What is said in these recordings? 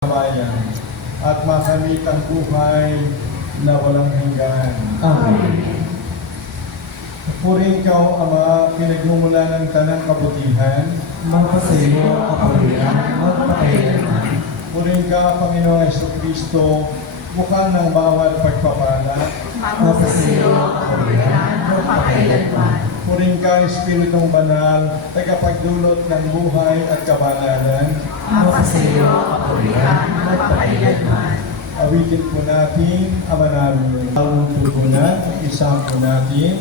bayan at makamit ang buhay na walang hanggan. Amen. Purihin ka, O Ama, pinagmumula ng tanang kabutihan. Magpasayo ako riyan, magpakailanman. Purihin ka, Panginoong Jesucristo, buka ng bawat pagpapala. Magpasayo ako riyan, magpakailanman. Purihin ka, Espiritong Banal, tagapagdulot ng buhay at kabanalan. Magpasayo ako riyan, magpakailanman. Awitin po natin, Ama namin. Ang tugunan, isang po natin.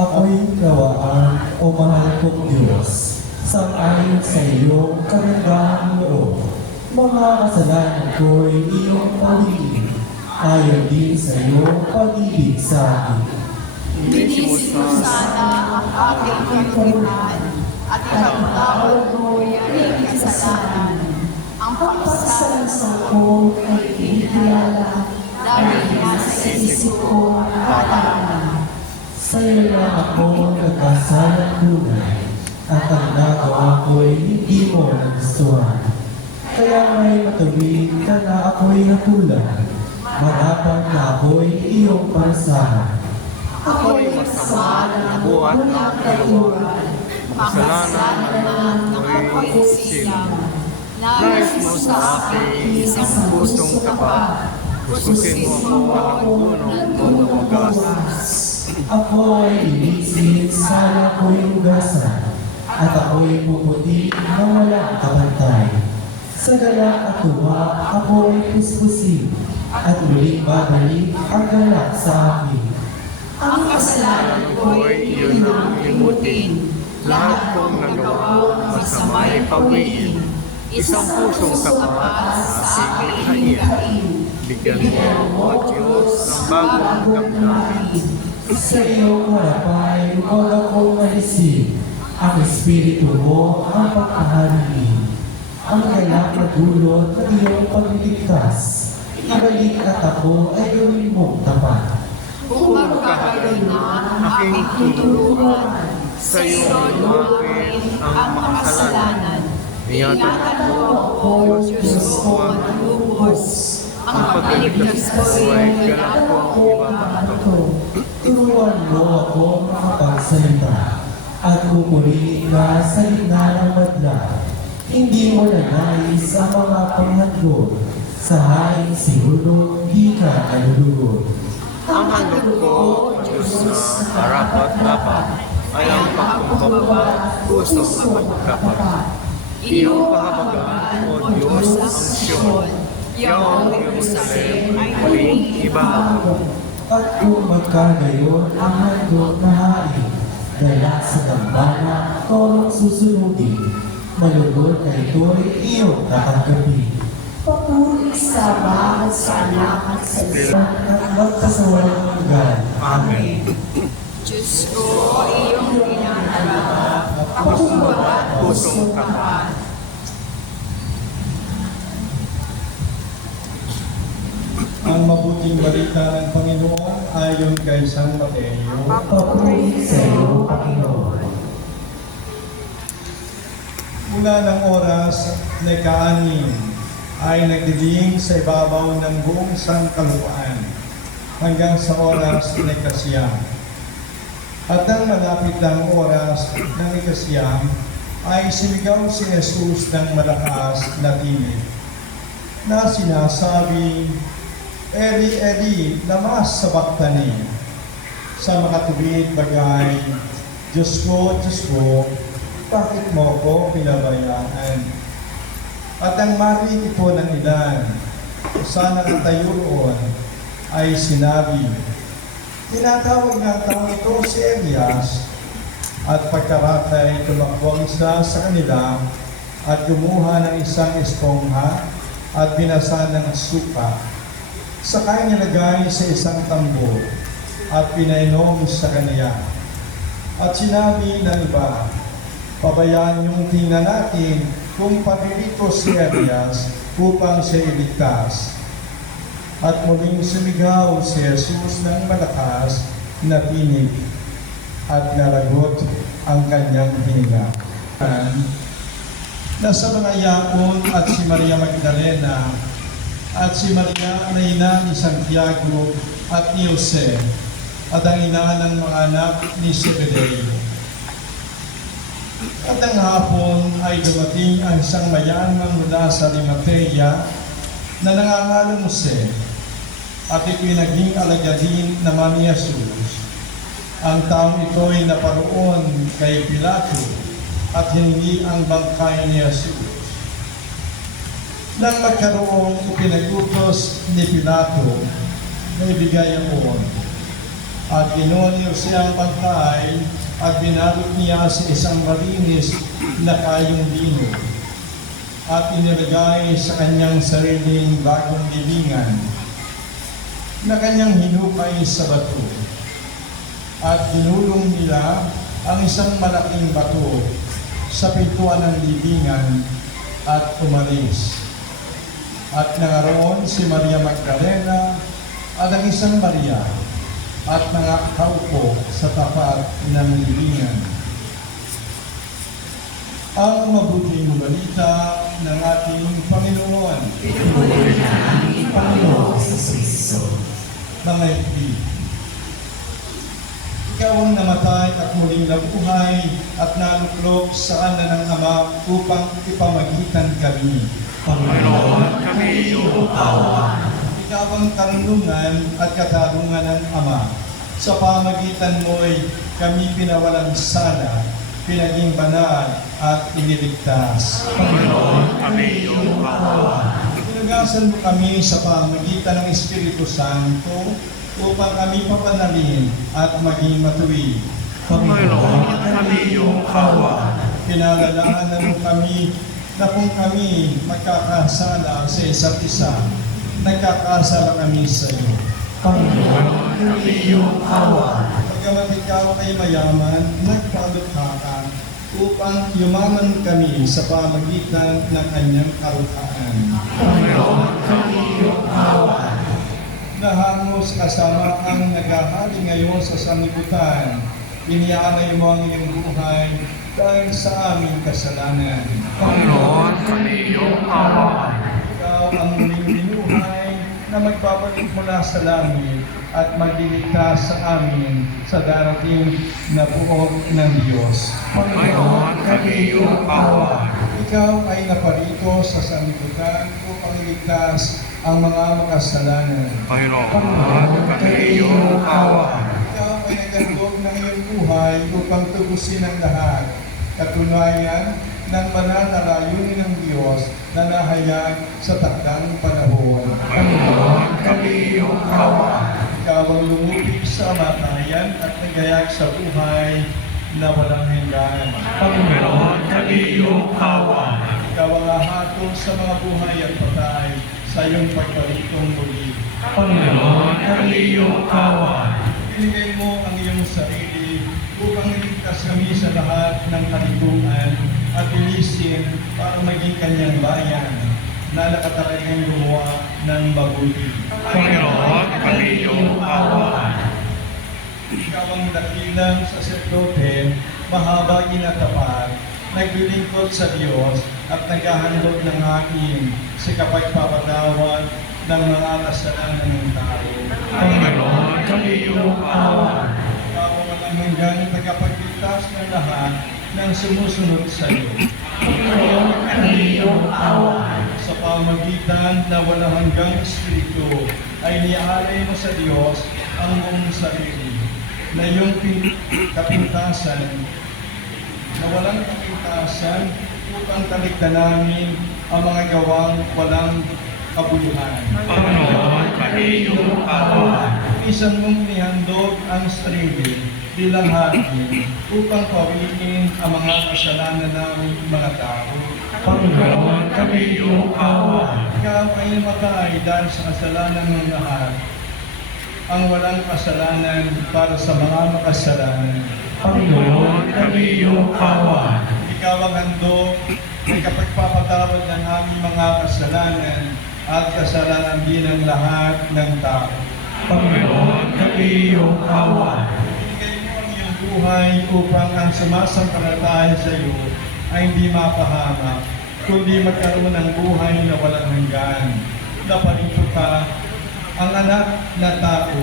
Ako'y gawaan, O mahal kong Diyos, sang-ayon sa iyong karagdagang loob. Mga kasalanan ko'y iyong paligid, ayon din sa iyong pag-ibig sa akin. Linisin mo sana ang aking kalikutan at ipagtawad mo ang aking kasalanan. Ang pagsasalasang ko ay itinilala dahil nasa isip ko ang katangan. Sa iyo lang ako nagkasalang tunay, at ang nagawa ko'y hindi mo nagustuhan. Kaya may matuwid ka na ako'y hatulan, marapat na ako'y iyong parasahan. Ako'y masama na nabuhat ng kaluran. Makasalanan ng ako'y silang. Nais mo sa akin isang pusong tapat. Pusukin mo ako ng punong ugasan. Ako ay linisin, sana ako'y hugasan, at ako'y puputi na walang kapantay. Sa galak at tuwa, ako ay puspusin, at muling babalik ang galak sa akin. Ang kasalanan ko'y iyon ang limutin. Lahat kong nagawa masama'y pawiin. Isang pusong tapat sa aking likhain. Bigyan mo, O Diyos, ng bagong damdamin. Sa iyong harapay, huwag akong malisip. Ang Espiritu mo ang pagkahalin. Ang galak na dulot ng iyong pagliligtas. Ibalik at ako ay gawin mong tapat. Kung magkakaroon na ang aking tutulungan, sa iyo lumapit ang makasalanan. Ingatan mo ako, Diyos ko, at lubos. Ang pagliligtas ko ay galak kong ibabato. Turuan mo ako makapagsalita at pupurihin ka sa gitna ng madla. Hindi mo nanais ang mga panghadlok. Sa haing siguro di ka nalulugod. Ang handog ko, Diyos na karapat-dapat, ay ang pagkumbaba, puso na pagkapat. Iyong pahabagan, O Diyos, ang Siyon. Iyong Jerusalem ay muling ibabato. At kung magkagayon ang handog na hain, dala sa dambana, torong susunodin. Malugod na ito'y iyong tatanggapin. Papuri sa Ama at sa Anak at sa Espiritu. At magpasawalang hanggan. Amen. Diyos ko, iyong ginagawa, pakumbaba at pusong tapat. Ang mabuting balita ng Panginoon ayon kay San Mateo. Papuri sa iyo, Panginoon. Mula ng oras na ika-anim ay nagdidiing sa ibabaw ng buong sangkalupaan hanggang sa oras na ika-siyam. At nang malapit ng oras ng ika-siyam ay sinigaw si Jesus ng malakas na tinig na sinasabi, Eli, Eli, lama sabachthani. Sa makatuwid bagay, Diyos ko, bakit mo ko pinabayaan? At ang marinig po ng ilan, sana katayo roon, ay sinabi, tinatawag ng tao ito si Elias, at pagkaratay tumakbo ang isa sa kanila, at kumuha ng isang espongha, at binasa ng suka. Saka nilagay sa isang tambo at pinainom sa kaniya. At sinabi ng iba, pabayaan niyong tingnan natin kung paririto si Elias upang siya iligtas. At muling sumigaw si Jesus ng malakas na tinig at nalagot ang kanyang hininga. na sa mga Yakon at si Maria Magdalena at si Maria na ina ni Santiago at ni Jose at ang ina ng mga anak ni Zebedeo. At ang hapon ay dumating ang isang mayaman mula sa Arimathea na nangangalang Jose at ito'y naging alagad naman ni Jesus. Ang taong ito'y naparoon kay Pilato at hiningi ang bangkay ni Jesus. Nang magkaroong ipinagutos ni Pilato na ibigay ang uon, at kinuha ni Jose ang bangkay at binalot niya sa isang malinis na kayong lino at inilagay sa kanyang sariling bagong libingan na kanyang hinukay sa bato. At ginulong nila ang isang malaking bato sa pintuan ng libingan at umalis. At nangaroon si Maria Magdalena at ang isang Maria at nakaupo sa tapat ng libingan. Ang mabuting balita ng ating Panginoon. Pinupuli na ang Panginoon sa Kristo. Mga ibig, ikaw ang namatay at muling nabuhay at naluklok sa kanan ng Ama upang ipamagitan kami. Panginoon, kami iyong awa. Ikaw ang karunungan at katarungan ng Ama. Sa pamagitan mo'y kami pinawalang sala, pinaging banal at iniligtas. Panginoon, kami iyong awa. Tinugasan mo kami sa pamagitan ng Espiritu Santo upang kami papanalin at maging matuwid. Panginoon, kami iyong awa. Pinalalahanan mo kami na kung kami magkakasala sa isa't isa, nagkakasala kami sa iyo. Panginoon, kami iyong awa. Pagkamat ikaw ay mayaman, nagpalukha ka upang yumaman kami sa pamagitan ng kanyang karukhaan. Panginoon, kami iyong awa. Nahangos kasama ang naghahari ngayon sa sanlibutan. Inialay mo ang iyong buhay dahil sa aming kasalanan. Panginoon, kami iyong awa. Ikaw ang muling binuhay na magbabalik mula sa langit at magliligtas sa amin sa darating na buhok ng Diyos. Panginoon, kami iyong awa. Ikaw ay naparito sa sanlibutan upang iligtas ang mga makasalanan. Panginoon, kami iyong awa. Ikaw ay nagandog ng iyong buhay upang tubusin ang lahat. Katunayan ng banal na layunin ng Diyos na nahayag sa takdang panahon. Panginoon, kami iyong awa. Ikaw ang lumupig sa matayan at nagayag sa buhay na walang hanggan. Panginoon, kami iyong awa. Ikaw ang hahatol sa mga buhay at patay sa iyong pagbalitong muli. Panginoon, kami iyong awa. Binigay mo ang iyong sarili upang iligtas kami sa lahat ng kalikuan at ilisin para maging kanyang bayan na nakatalagang gumawa ng mabuti. Panginoon, kami iyong awa. Ikaw ang dakilang saserdote, mahaba inatapat, naglilingkod sa Diyos at naghahandog ng hain sa kapagpapatawad ng mga kasalanan ng tao. Panginoon, kami iyong awa. Ikaw ang walang hanggang tagapagligtas ng lahat ng sumusunod sa iyo. Panginoon, kami iyong awa. Sa pamagitan na walang hanggang Espiritu ay niaalay mo sa Diyos ang mong sarili na iyong kapintasan na walang kapintasan upang talikdan namin ang mga gawang walang kabuluhan. Panginoon, kami iyong awa. Isan mong nihandog ang sarili bilang hatin upang pawiin ang mga kasalanan naming mga tao. Panginoon, kami iyong awa. Ikaw ay namatay dahil sa kasalanan ng lahat, ang walang kasalanan para sa mga makasalanan. Panginoon, kami iyong awa. Ikaw ang handog ay kapagpapatawad ng aming mga kasalanan at kasalanan din ng lahat ng tao. Panginoon, kami iyong awa. Ibigay mo ang iyong buhay upang ang sumasampalataya sa iyo ay hindi mapahamak kundi magkaroon ng buhay na walang hanggan. Napalito ka ang anak na tao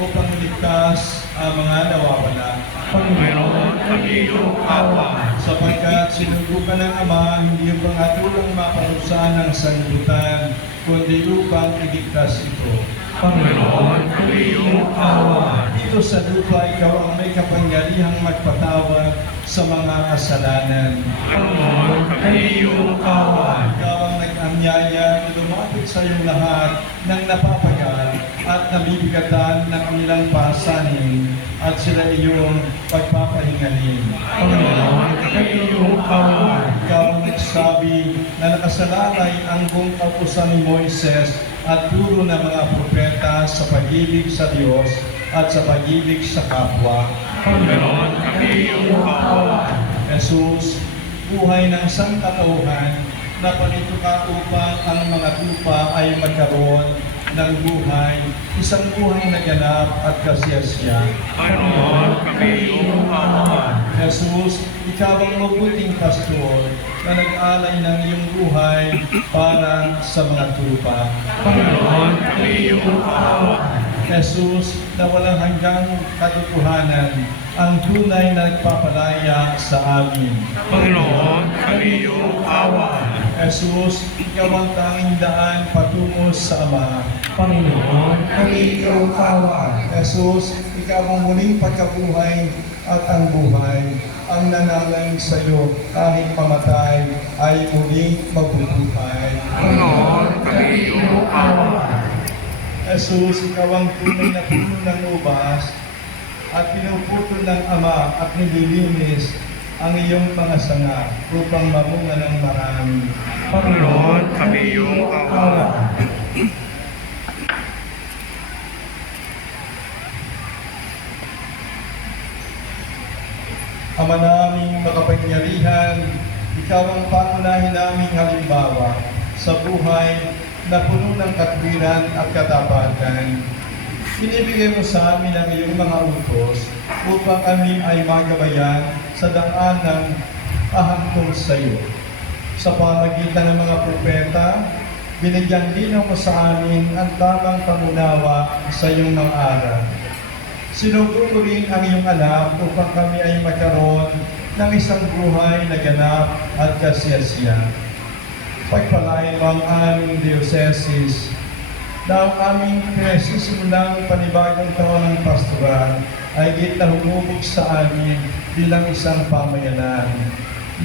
upang iligtas ang mga nawawala. Panginoon, kami iyong awa. Sapagkat sinugo ka ng Ama, hindi yung pangatulang maparusahan ng sanlibutan, kundi upang iligtas ito. Panginoon, kami iyong awa. Dito sa lupa, ikaw ang may kapangyarihang magpatawad sa mga kasalanan. Panginoon, kami iyong awa. Ikaw ang nag-anyaya na lumapit sa iyong lahat ng napapagal at nabibigatan ng kanilang pasanin at sila iyong pagpapahingalin. Panginoon, kami iyong awa. Ikaw ang nagsabi na nakasalalay ang buong kautusan ni Moises at turo ng mga propeta sa pag-ibig sa Diyos at sa pag-ibig sa kapwa. Panginoon, kami iyong awa. Jesus, buhay ng sangkatauhan, napalito ka upang ang mga tupa ay magkaroon ng buhay, isang buhay na ganap at kasiyasiya. Panginoon, kami iyong awa. Jesus, ikaw ang mabuting pastor na nag-alay ng iyong buhay para sa mga tupa. Panginoon, kami iyong awa. Jesus, na walang hanggang katotohanan, ang tunay na nagpapalaya sa amin. Panginoon, kami iyong awa. Jesus, ikaw ang tanging daan patungo sa Ama. Panginoon, kami iyong awa. Jesus, ikaw ang muling pagkabuhay at ang buhay, ang nanalang sa iyo kahit pamatay ay muling mabubuhay. Panginoon, kami iyong awa. Jesus, ikaw ang tunay na puno ng ubas at pinuputol ng Ama at nililinis ang iyong mga sanga upang mamunga ng marami. Panginoon, kami iyong awa. Ama naming makapangyarihan, ikaw ang pangunahin naming halimbawa sa buhay na puno ng katwiran at katapatan. Inibigay mo sa amin ang iyong mga utos upang kami ay magabayan sa daan ng ahangtong sa iyo. Sa pamagitan ng mga propeta, binigyan linaw mo sa amin ang tamang pangunawa sa iyong mga aral. Sinugo ko rin ang iyong anak upang kami ay magkaroon ng isang buhay na ganap at kasiyasiya. Pagpalain mo ang aming diocese na ang aming pinasisimulang panibagong taon ng pastoral ay git na humubog sa amin bilang isang pamayanan.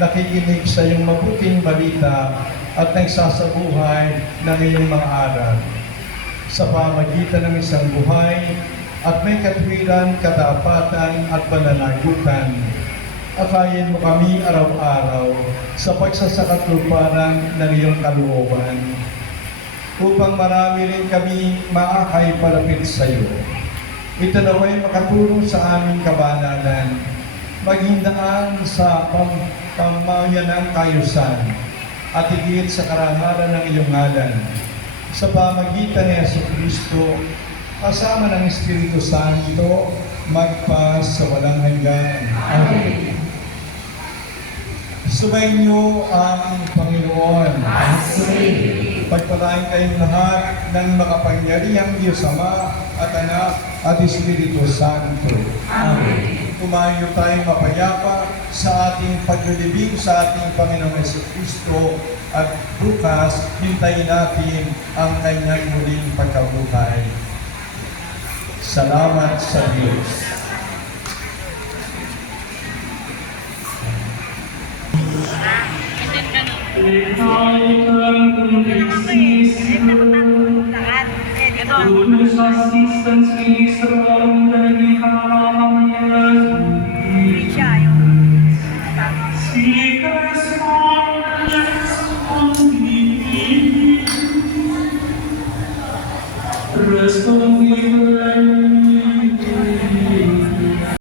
Nakikinig sa iyong mabuting balita at nagsasabuhay ng iyong mga aral. Sa pamagitan ng isang buhay at may katwiran, katapatan at pananagutan, akayin mo kami araw-araw sa pagsasakatuparan ng iyong kalooban upang marami rin kami maakay palapit sa iyo. Ito naway makatulong sa aming kabanalan, maging daan sa pamayan ng kayusan at higit sa karangalan ng iyong ngalan. Sa pamagitan ni Jesucristo, kasama ng Espiritu Santo, magpas sa walang hanggan. Amen. Subayin niyo ang Panginoon. Amen. Pagpalain kayong lahat ng makapangyarihang Diyos Ama at Anak at Espiritu Santo. Amen. Kumayo tayong mapayapa sa ating paglilibing sa ating Panginoong Jesucristo at bukas hintayin natin ang kanyang muling pagkabuhay. Salamat sa Diyos. Goodness, assistance, minister, ang naging Seek respondents on the Restore